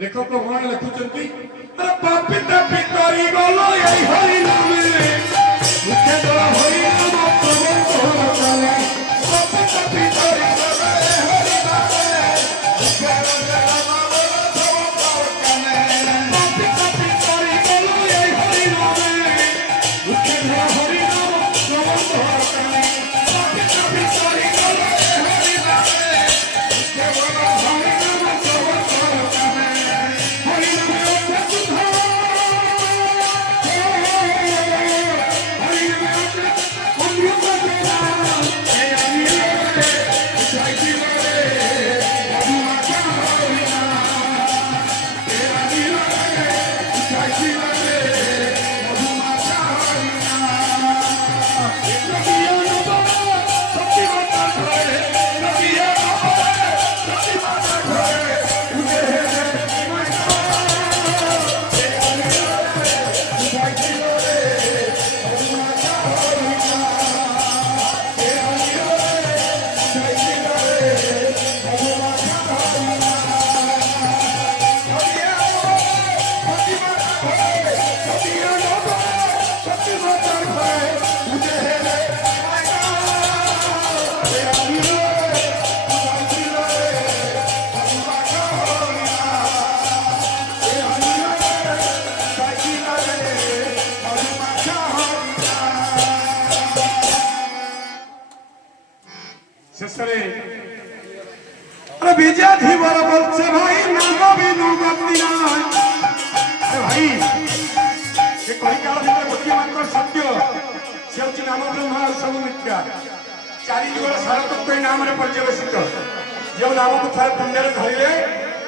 লেখক ভগবান লেখুଛନ୍ତି আরে পাপিতা পিতরি গলো এই হরি নামে মুখে দোলা হরি নাম প্রবন্ধ চলে পাপিতা পিতরি গলো এই হরি নামে মুখে দোলা পাপিতা পিতরি গলো এই হরি নামে মুখে দোলা হরি নাম প্রবন্ধ চলে পাপিতা পিতরি গলো এই হরি নামে মুখে দোলা হরি নাম প্রবন্ধ চলে হরি নামে विजय धीवर बोलছে ভাই নাম বিনু গতি নাই ভাই সে কই কাল ভিতরে গোটিয়ে মাত্র সত্য সে হচ্ছে নাম ব্রহ্ম আর সব মিথ্যা চারি যুগর সারতত্ত্ব এই নামরে পর্যবেসিত যে নামକୁ ଥରେ ତୁଣ୍ଡରେ ଧରିଲେ